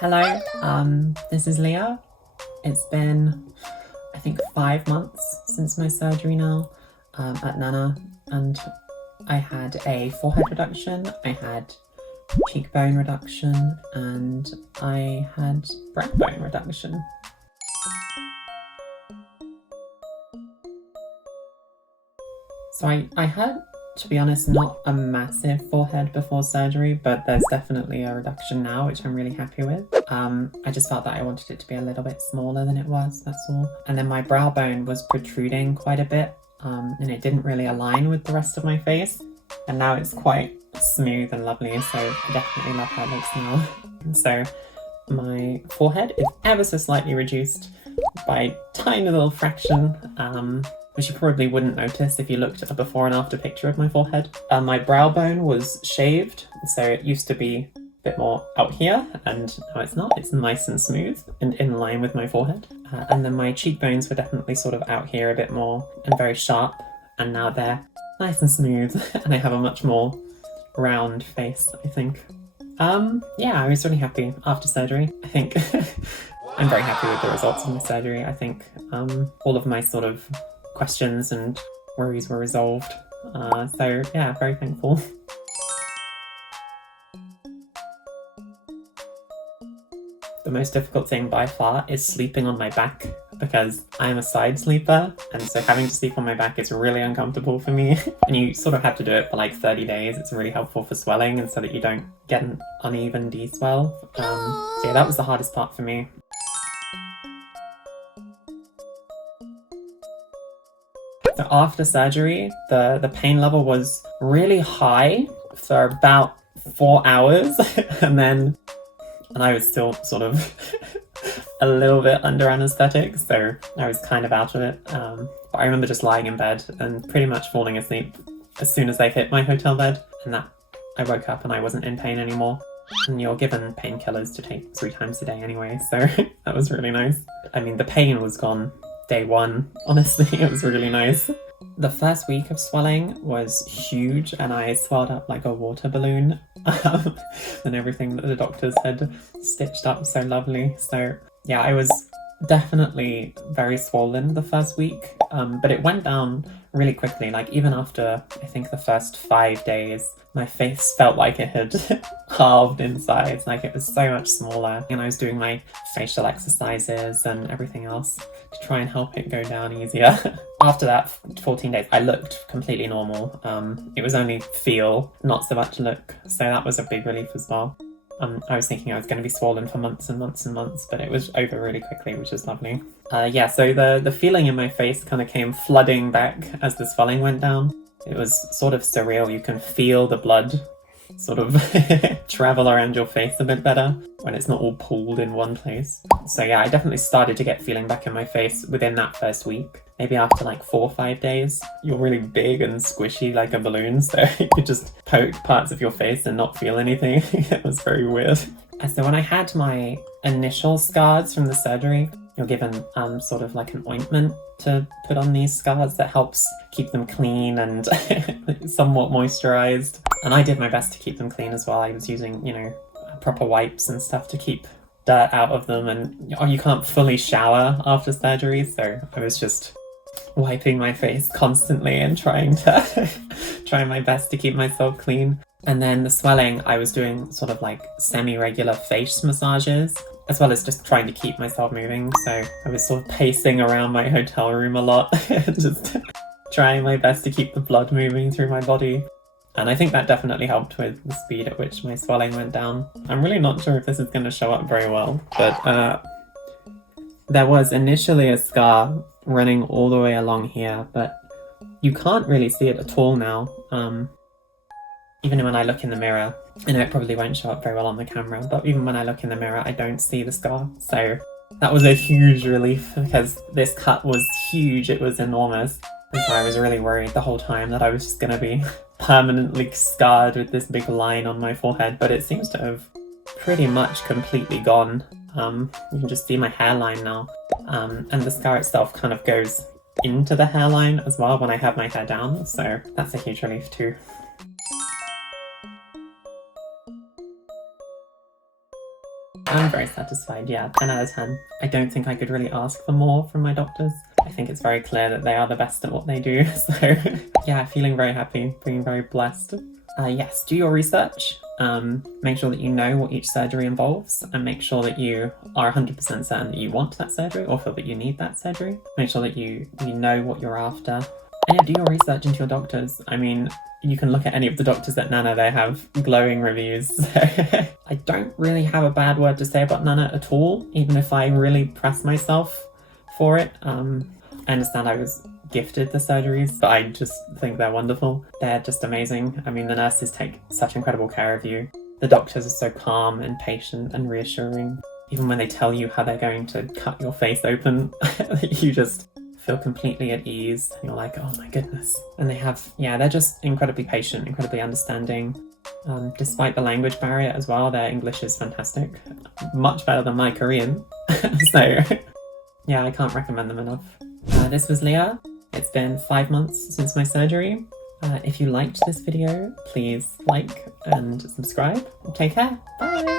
Hello, this is Leah. It's been, I think, 5 months since my surgery now at Nana, and I had a forehead reduction, I had cheekbone reduction, and I had breastbone reduction. So I had, to be honest, not a massive forehead before surgery, but there's definitely a reduction now, which I'm really happy with. I just felt that I wanted it to be a little bit smaller than it was, that's all. And then my brow bone was protruding quite a bit, and it didn't really align with the rest of my face. And now it's quite smooth and lovely, so I definitely love how it looks now. So my forehead is ever so slightly reduced by a tiny little fraction, which you probably wouldn't notice if you looked at a before and after picture of my forehead. My brow bone was shaved, so it used to be a bit more out here, and now it's not. It's nice and smooth and in line with my forehead. And then my cheekbones were definitely sort of out here a bit more and very sharp, and now they're nice and smooth, and I have a much more round face, I think. Yeah, I was really happy after surgery. I think I'm very happy with the results of my surgery. I think all of my sort of questions and worries were resolved. So yeah, very thankful. The most difficult thing by far is sleeping on my back, because I'm a side sleeper, and so having to sleep on my back is really uncomfortable for me. And you sort of have to do it for like 30 days. It's really helpful for swelling and so that you don't get an uneven D-swell. So yeah, that was the hardest part for me. So after surgery, the pain level was really high for about 4 hours, and I was still sort of a little bit under anaesthetic, so I was kind of out of it. But I remember just lying in bed and pretty much falling asleep as soon as they hit my hotel bed, and that I woke up and I wasn't in pain anymore. And you're given painkillers to take 3 times a day anyway, so that was really nice. I mean, the pain was gone day one, honestly. It was really nice. The first week of swelling was huge, and I swelled up like a water balloon, and everything that the doctors had stitched up so lovely. So yeah, I was definitely very swollen the first week, but it went down really quickly. Like even after I think the first 5 days, my face felt like it had halved in size, like it was so much smaller, and I was doing my facial exercises and everything else to try and help it go down easier. After that 14 days, I looked completely normal. It was only feel, not so much look, so that was a big relief as well. I was thinking I was going to be swollen for months and months and months, but it was over really quickly, which is lovely. Yeah, so the feeling in my face kind of came flooding back as the swelling went down. It was sort of surreal. You can feel the blood sort of travel around your face a bit better when it's not all pooled in one place. So yeah, I definitely started to get feeling back in my face within that first week. Maybe after like 4 or 5 days, you're really big and squishy like a balloon, so you could just poke parts of your face and not feel anything. It was very weird. And so when I had my initial scars from the surgery, you're given sort of like an ointment to put on these scars that helps keep them clean and somewhat moisturized. And I did my best to keep them clean as well. I was using, you know, proper wipes and stuff to keep dirt out of them, and you can't fully shower after surgery, so I was just wiping my face constantly and trying my best to keep myself clean. And then the swelling, I was doing sort of like semi-regular face massages, as well as just trying to keep myself moving. So I was sort of pacing around my hotel room a lot, just trying my best to keep the blood moving through my body. And I think that definitely helped with the speed at which my swelling went down. I'm really not sure if this is going to show up very well, but there was initially a scar running all the way along here, but you can't really see it at all now. Even when I look in the mirror, I know it probably won't show up very well on the camera, but even when I look in the mirror, I don't see the scar. So that was a huge relief, because this cut was huge, it was enormous. And so I was really worried the whole time that I was just going to be permanently scarred with this big line on my forehead, but it seems to have pretty much completely gone. You can just see my hairline now, and the scar itself kind of goes into the hairline as well when I have my hair down, so that's a huge relief too. I'm very satisfied, yeah, 10 out of 10. I don't think I could really ask for more from my doctors. I think it's very clear that they are the best at what they do, so yeah, feeling very happy, feeling very blessed. Yes, do your research. Make sure that you know what each surgery involves, and make sure that you are 100% certain that you want that surgery or feel that you need that surgery. Make sure that you know what you're after. And yeah, do your research into your doctors. I mean, you can look at any of the doctors at Nana, they have glowing reviews. So I don't really have a bad word to say about Nana at all, even if I really press myself for it. I understand I was gifted the surgeries, but I just think they're wonderful. They're just amazing. I mean, the nurses take such incredible care of you. The doctors are so calm and patient and reassuring. Even when they tell you how they're going to cut your face open, you just feel completely at ease. You're like, oh my goodness. And they're just incredibly patient, incredibly understanding. Despite the language barrier as well, their English is fantastic. Much better than my Korean. So yeah, I can't recommend them enough. This was Leah. It's been 5 months since my surgery. If you liked this video, please like and subscribe. Take care. Bye!